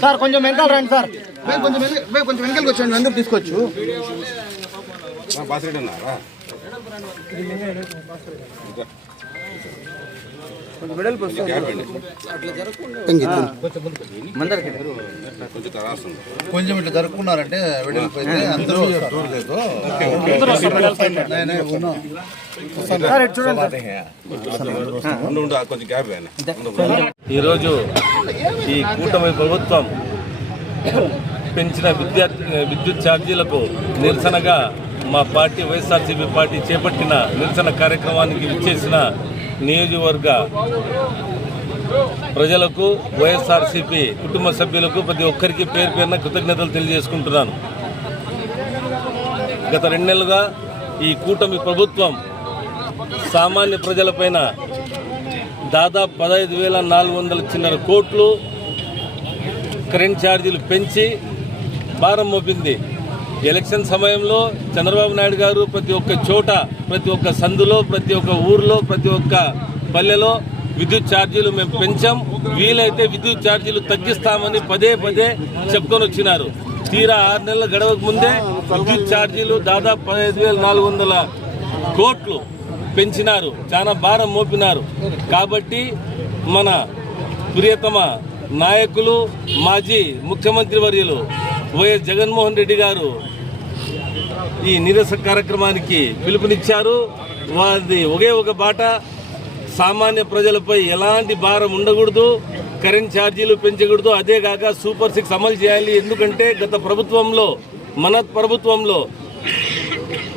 Sir కొంచెం వెనకాల రండి సార్. కొంచెం కొంచెం వెనకాలకి వచ్చాను అందరూ తీసుకోవచ్చు బాసిరెడ్డి అన్నారా గ్యాప్ అండి కొంచెం తరాస్తుంది కొంచెం ఇట్లా జరుపుకున్నారంటే వెడల్పోయింది అందరూ లేదు సార్ ఇటు చూడండి సార్. ఉండు ఉండు కొంచెం గ్యాప్ వేయండి. ఈరోజు ఈ కూటమి ప్రభుత్వం పెంచిన విద్యా విద్యుత్ ఛార్జీలకు నిరసనగా మా పార్టీ వైఎస్ఆర్సీపీ పార్టీ చేపట్టిన నిరసన కార్యక్రమానికి విచ్చేసిన నియోజకవర్గ ప్రజలకు వైఎస్ఆర్సీపీ కుటుంబ సభ్యులకు ప్రతి ఒక్కరికి పేరు పేరున కృతజ్ఞతలు తెలియజేసుకుంటున్నాను. గత రెండు నెలలుగా ఈ కూటమి ప్రభుత్వం సామాన్య ప్రజలపైన దాదాపు పదహైదు వేల నాలుగు వందల చిన్నర కోట్లు కరెంట్ ఛార్జీలు పెంచి భారం మోపింది. ఎలక్షన్ సమయంలో చంద్రబాబు నాయుడు గారు ప్రతి ఒక్క చోట ప్రతి ఒక్క సందులో ప్రతి ఒక్క ఊర్లో ప్రతి ఒక్క పల్లెలో విద్యుత్ ఛార్జీలు మేము పెంచాం. వీలైతే విద్యుత్ ఛార్జీలు తగ్గిస్తామని పదే పదే చెప్పుకొని వచ్చినారు. తీరా ఆరు నెలల గడవక ముందే విద్యుత్ ఛార్జీలు దాదాపు పదహైదు వేల నాలుగు వందల కోట్లు పెంచినారు. చాలా భారం మోపినారు. కాబట్టి మన ప్రియతమ నాయకులు మాజీ ముఖ్యమంత్రి వర్యులు వైఎస్ జగన్మోహన్ రెడ్డి గారు ఈ నిరసన కార్యక్రమానికి పిలుపునిచ్చారు. వారిది ఒకే ఒక బాట. సామాన్య ప్రజలపై ఎలాంటి భారం ఉండకూడదు. కరెంట్ ఛార్జీలు పెంచకూడదు. అదే కాక సూపర్ సిక్స్ అమలు చేయాలి. ఎందుకంటే గత ప్రభుత్వంలో మన ప్రభుత్వంలో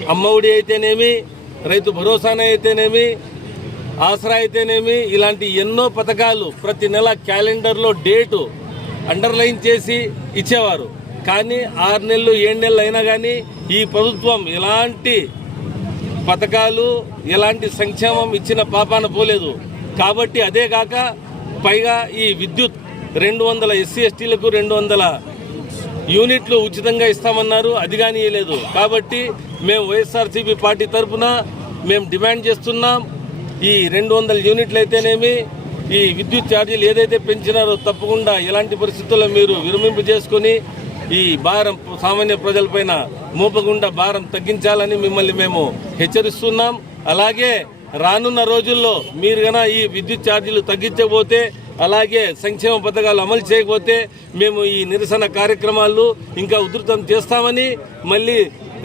అమ్మఒడి అయితేనేమి రైతు భరోసానే అయితేనేమి ఆసరా అయితేనేమి ఇలాంటి ఎన్నో పథకాలు ప్రతి నెల క్యాలెండర్లో డేటు అండర్లైన్ చేసి ఇచ్చేవారు. కానీ ఆరు నెలలు ఏడు నెలలు అయినా కానీ ఈ ప్రభుత్వం ఎలాంటి పథకాలు ఎలాంటి సంక్షేమం ఇచ్చిన పాపాన పోలేదు. కాబట్టి అదే కాక పైగా ఈ విద్యుత్ రెండు వందల ఎస్సీ ఎస్టీలకు రెండు వందల యూనిట్లు ఉచితంగా ఇస్తామన్నారు. అది కానీ ఇవ్వలేదు కాబట్టి మేము వైఎస్ఆర్సీపీ పార్టీ తరఫున మేము డిమాండ్ చేస్తున్నాం. ఈ రెండు వందల యూనిట్లు అయితేనేమి ఈ విద్యుత్ ఛార్జీలు ఏదైతే పెంచినారో తప్పకుండా ఎలాంటి పరిస్థితుల్లో మీరు విరమింపు చేసుకొని ఈ భారం సామాన్య ప్రజలపైన మోపకుండా భారం తగ్గించాలని మిమ్మల్ని మేము హెచ్చరిస్తున్నాం. అలాగే రానున్న రోజుల్లో మీరు గన ఈ విద్యుత్ ఛార్జీలు తగ్గించకపోతే అలాగే సంక్షేమ పథకాలు అమలు చేయకపోతే మేము ఈ నిరసన కార్యక్రమాలు ఇంకా ఉధృతం చేస్తామని మళ్ళీ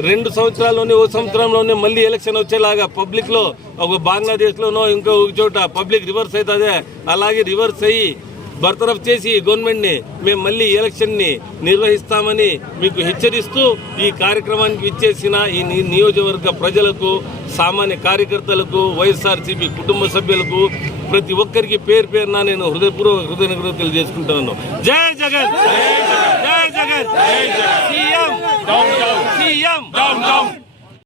రెండు సంవత్సరాల్లోనే ఓ సంవత్సరంలోనే మళ్ళీ ఎలక్షన్ వచ్చేలాగా పబ్లిక్లో ఒక బంగ్లాదేశ్లోనో ఇంకో ఒక చోట పబ్లిక్ రివర్స్ అవుతుంది అలాగే రివర్స్ అయ్యి బర్తరఫ్ చేసి గవర్నమెంట్ని మేము మళ్ళీ ఎలక్షన్ని నిర్వహిస్తామని మీకు హెచ్చరిస్తూ ఈ కార్యక్రమానికి ఇచ్చేసిన ఈ నియోజకవర్గ ప్రజలకు సామాన్య కార్యకర్తలకు వైఎస్ఆర్సీపీ కుటుంబ సభ్యులకు ప్రతి ఒక్కరికి పేరు పేరున నేను హృదయపూర్వక హృదయ తెలియజేసుకుంటున్నాను. జై జగన్! జై జగన్! సీఎం! సీఎం!